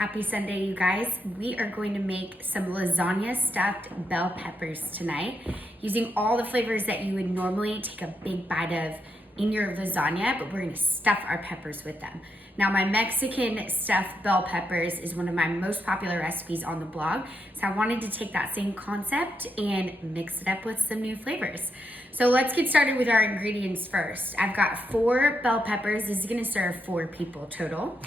Happy Sunday, you guys. We are going to make some lasagna stuffed bell peppers tonight using all the flavors that you would normally take a big bite of in your lasagna, but we're gonna stuff our peppers with them. Now, my Mexican stuffed bell peppers is one of my most popular recipes on the blog, so I wanted to take that same concept and mix it up with some new flavors. So let's get started with our ingredients first. I've got 4 bell peppers. This is gonna serve 4 people total,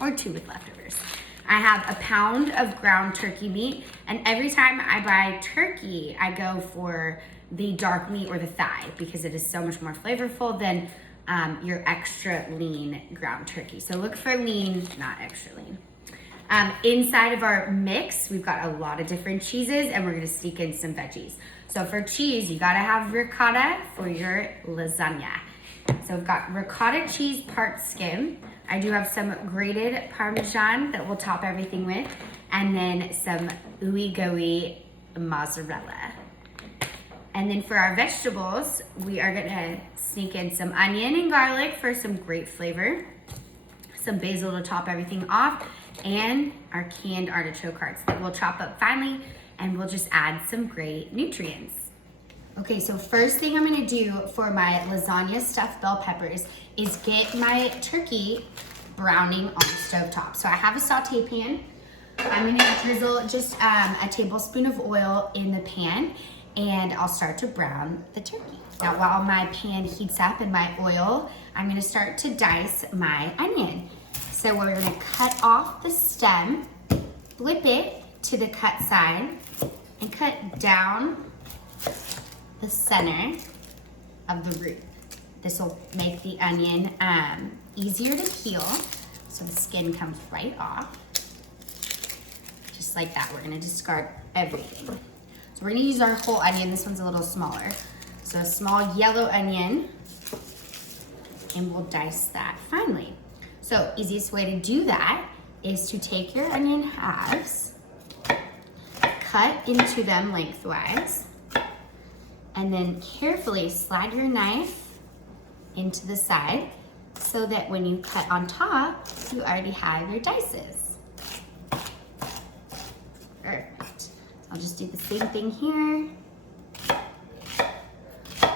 or 2 with leftovers. I have a pound of ground turkey meat, and every time I buy turkey, I go for the dark meat or the thigh because it is so much more flavorful than your extra lean ground turkey. So look for lean, not extra lean. Inside of our mix, we've got a lot of different cheeses, and we're gonna sneak in some veggies. So for cheese, you gotta have ricotta for your lasagna. So we've got ricotta cheese part skim. I do have some grated parmesan that we'll top everything with, and then some ooey gooey mozzarella. And then for our vegetables, we are gonna sneak in some onion and garlic for some great flavor, some basil to top everything off, and our canned artichoke hearts that we'll chop up finely, and we'll just add some great nutrients. Okay, so first thing I'm gonna do for my lasagna stuffed bell peppers is get my turkey browning on the stove top. So I have a saute pan. I'm gonna drizzle just a tablespoon of oil in the pan, and I'll start to brown the turkey. Now, while my pan heats up in my oil, I'm gonna start to dice my onion. So we're gonna cut off the stem, flip it to the cut side, and cut down the center of the root. This will make the onion easier to peel, so the skin comes right off. Just like that, we're gonna discard everything. So we're gonna use our whole onion. This one's a little smaller. So a small yellow onion, and we'll dice that finely. So easiest way to do that is to take your onion halves, cut into them lengthwise, and then carefully slide your knife into the side so that when you cut on top, you already have your dices. Perfect. I'll just do the same thing here.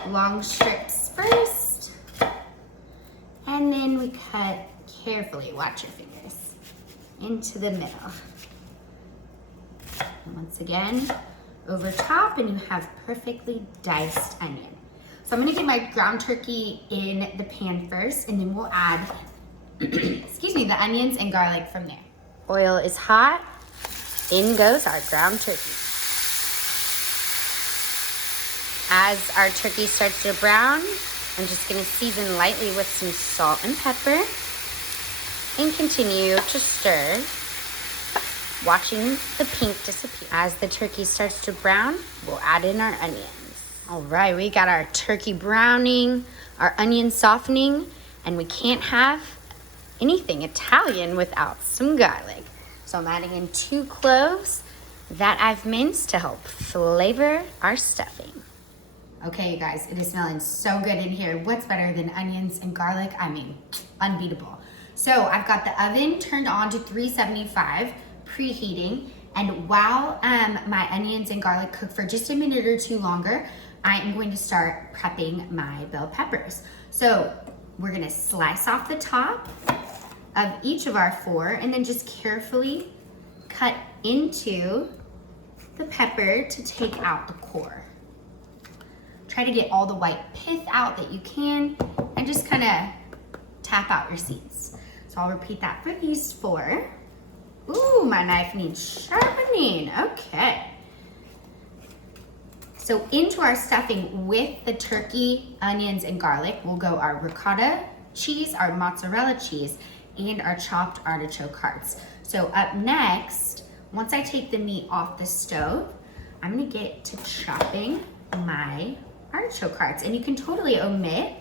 Long strips first, and then we cut carefully, watch your fingers, into the middle. And once again, over top, and you have perfectly diced onion. So I'm gonna get my ground turkey in the pan first, and then we'll add, excuse me, the onions and garlic from there. Oil is hot, in goes our ground turkey. As our turkey starts to brown, I'm just gonna season lightly with some salt and pepper, and continue to stir, watching the pink disappear. As the turkey starts to brown, we'll add in our onions. All right, we got our turkey browning, our onion softening, and we can't have anything Italian without some garlic. So I'm adding in 2 cloves that I've minced to help flavor our stuffing. Okay, you guys, it is smelling so good in here. What's better than onions and garlic? I mean, unbeatable. So I've got the oven turned on to 375, preheating, and while my onions and garlic cook for just a minute or 2 longer, I am going to start prepping my bell peppers. So we're gonna slice off the top of each of our 4, and then just carefully cut into the pepper to take out the core. Try to get all the white pith out that you can, and just kind of tap out your seeds. So I'll repeat that for these 4. Ooh, my knife needs sharpening. Okay. So into our stuffing with the turkey, onions, and garlic will go our ricotta cheese, our mozzarella cheese, and our chopped artichoke hearts. So up next, once I take the meat off the stove, I'm gonna get to chopping my artichoke hearts. And you can totally omit,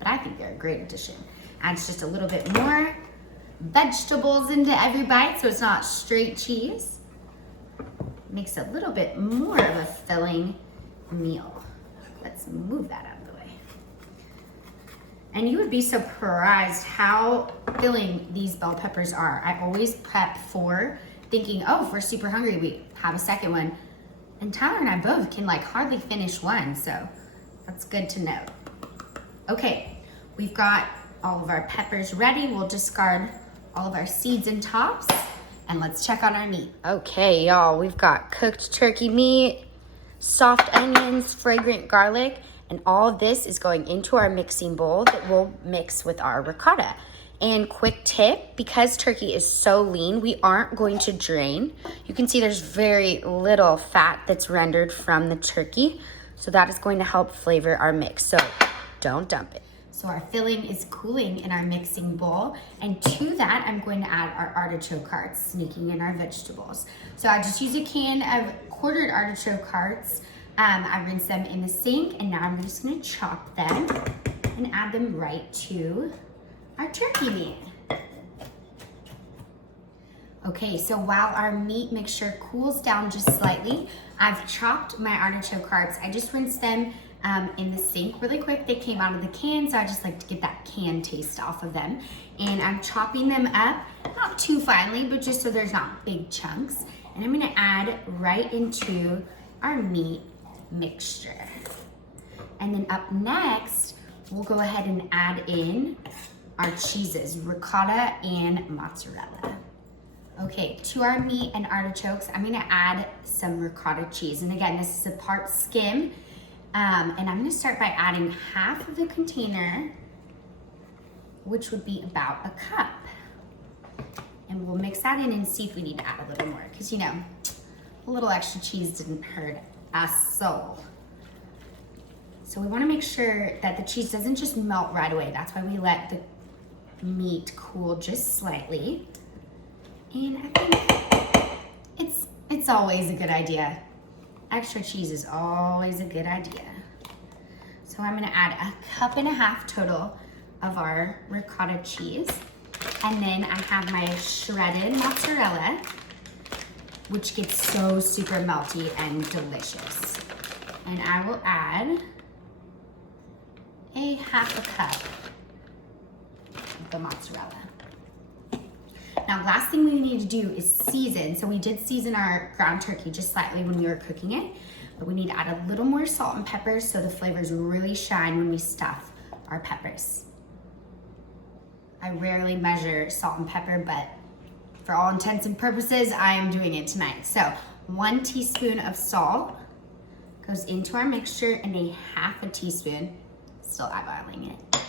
but I think they're a great addition. Adds just a little bit more vegetables into every bite, so it's not straight cheese. Makes a little bit more of a filling meal. Let's move that out of the way. And you would be surprised how filling these bell peppers are. I always prep 4, thinking, oh, if we're super hungry, we have a second one. And Tyler and I both can like hardly finish one, so that's good to know. Okay, we've got all of our peppers ready. We'll discard all of our seeds and tops, and let's check on our meat. Okay, y'all, we've got cooked turkey meat, soft onions, fragrant garlic, and all of this is going into our mixing bowl that we'll mix with our ricotta. And quick tip, because turkey is so lean, we aren't going to drain. You can see there's very little fat that's rendered from the turkey, so that is going to help flavor our mix, so don't dump it. So our filling is cooling in our mixing bowl, and to that I'm going to add our artichoke hearts, sneaking in our vegetables. So I just use a can of quartered artichoke hearts. I rinse them in the sink, and now I'm just gonna chop them and add them right to our turkey meat. Okay, so while our meat mixture cools down just slightly, I've chopped my artichoke hearts. I just rinsed them in the sink really quick. They came out of the can, so I just like to get that can taste off of them. And I'm chopping them up, not too finely, but just so there's not big chunks. And I'm gonna add right into our meat mixture. And then up next, we'll go ahead and add in our cheeses, ricotta and mozzarella. Okay, to our meat and artichokes, I'm gonna add some ricotta cheese. And again, this is a part skim. And I'm gonna start by adding half of the container, which would be about a cup. And we'll mix that in and see if we need to add a little more, because you know, a little extra cheese didn't hurt a soul. So we wanna make sure that the cheese doesn't just melt right away. That's why we let the meat cool just slightly. And I think it's always a good idea. Extra cheese is always a good idea. So I'm gonna add a cup and a half total of our ricotta cheese. And then I have my shredded mozzarella, which gets so super melty and delicious. And I will add a half a cup of the mozzarella. Now, last thing we need to do is season. So we did season our ground turkey just slightly when we were cooking it, but we need to add a little more salt and pepper so the flavors really shine when we stuff our peppers. I rarely measure salt and pepper, but for all intents and purposes, I am doing it tonight. So 1 teaspoon of salt goes into our mixture, and a half a teaspoon, still eyeballing it,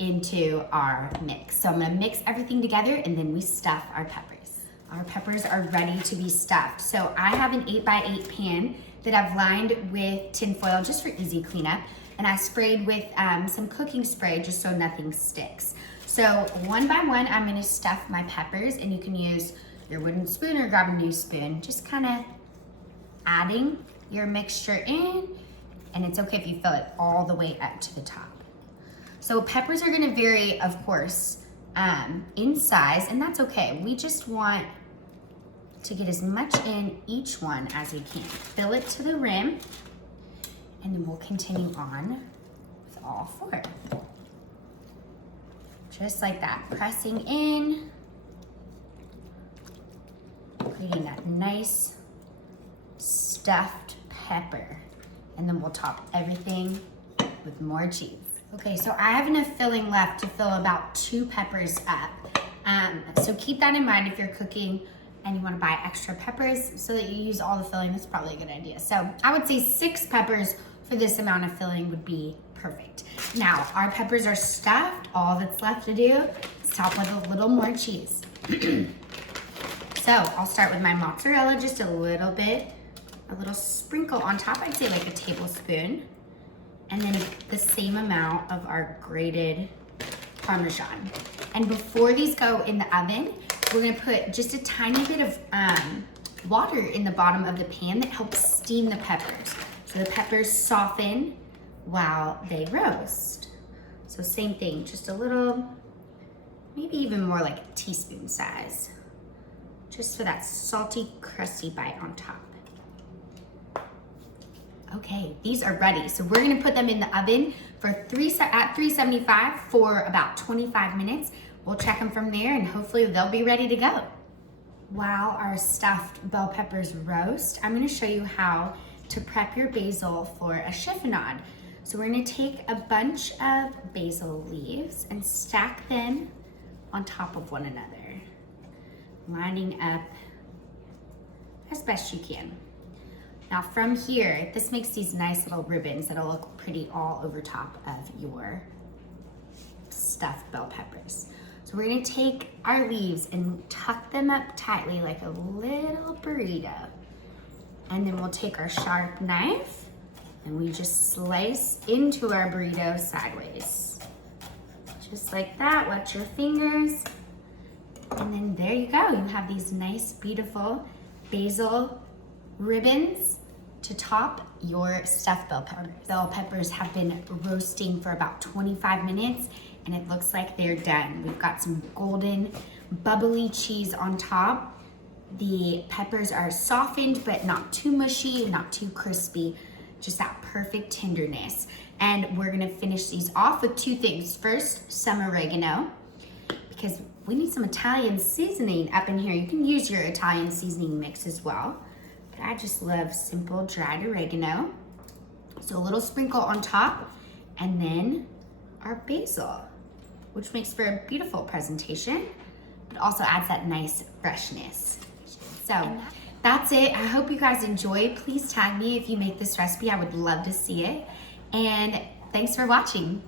into our mix. So I'm gonna mix everything together, and then we stuff our peppers. Our peppers are ready to be stuffed. So I have an 8x8 pan that I've lined with tin foil just for easy cleanup, and I sprayed with some cooking spray just so nothing sticks. So one by one, I'm gonna stuff my peppers, and you can use your wooden spoon or grab a new spoon, just kind of adding your mixture in, and it's okay if you fill it all the way up to the top. So peppers are gonna vary, of course, in size, and that's okay. We just want to get as much in each one as we can. Fill it to the rim, and then we'll continue on with all 4. Just like that, pressing in, creating that nice stuffed pepper. And then we'll top everything with more cheese. Okay, so I have enough filling left to fill about 2 peppers up. So keep that in mind if you're cooking and you wanna buy extra peppers so that you use all the filling. That's probably a good idea. So I would say 6 peppers for this amount of filling would be perfect. Now, our peppers are stuffed. All that's left to do is top with a little more cheese. So I'll start with my mozzarella, just a little bit, a little sprinkle on top. I'd say like a tablespoon. And then the same amount of our grated parmesan. And before these go in the oven, we're gonna put just a tiny bit of water in the bottom of the pan that helps steam the peppers. So the peppers soften while they roast. So same thing, just a little, maybe even more like a teaspoon size, just for that salty, crusty bite on top. Okay, these are ready. So we're gonna put them in the oven for at 375 for about 25 minutes. We'll check them from there and hopefully they'll be ready to go. While our stuffed bell peppers roast, I'm gonna show you how to prep your basil for a chiffonade. So we're gonna take a bunch of basil leaves and stack them on top of one another, lining up as best you can. Now from here, this makes these nice little ribbons that'll look pretty all over top of your stuffed bell peppers. So we're gonna take our leaves and tuck them up tightly like a little burrito. And then we'll take our sharp knife and we just slice into our burrito sideways. Just like that, watch your fingers. And then there you go. You have these nice, beautiful basil ribbons to top your stuffed bell peppers. Bell peppers have been roasting for about 25 minutes and it looks like they're done. We've got some golden, bubbly cheese on top. The peppers are softened, but not too mushy, not too crispy, just that perfect tenderness. And we're gonna finish these off with two things. First, some oregano, because we need some Italian seasoning up in here. You can use your Italian seasoning mix as well. But I just love simple dried oregano. So a little sprinkle on top, and then our basil, which makes for a beautiful presentation, but also adds that nice freshness. So that's it. I hope you guys enjoy. Please tag me if you make this recipe. I would love to see it. And thanks for watching.